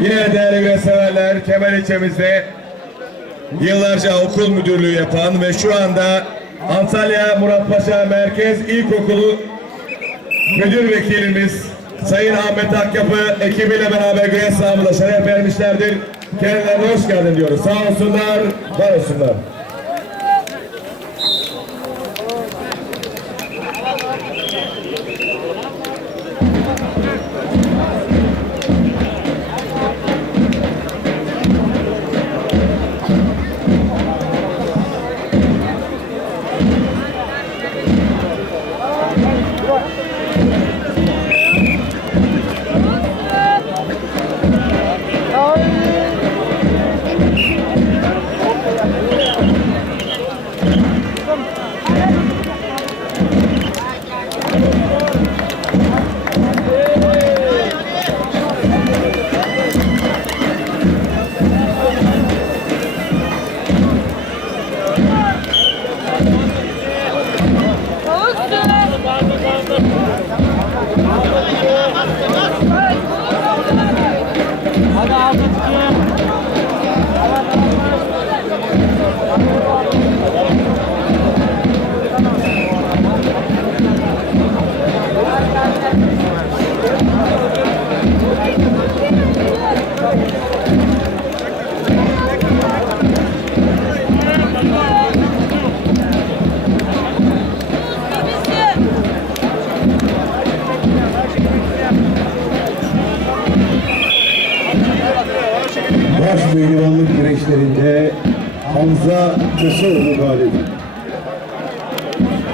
Yine değerli güreşseverler Kemal ilçemizde yıllarca okul müdürlüğü yapan ve şu anda Antalya Muratpaşa Merkez İlkokulu Müdür Vekilimiz Sayın Ahmet Akyapı ekibiyle beraber güreş sahamıza şeref vermişlerdir. Kendilerine hoş geldin diyoruz. Sağ olsunlar, var olsunlar. Let's go. Baş pehlivanlık güreşlerinde Hamza Köseoğlu galip.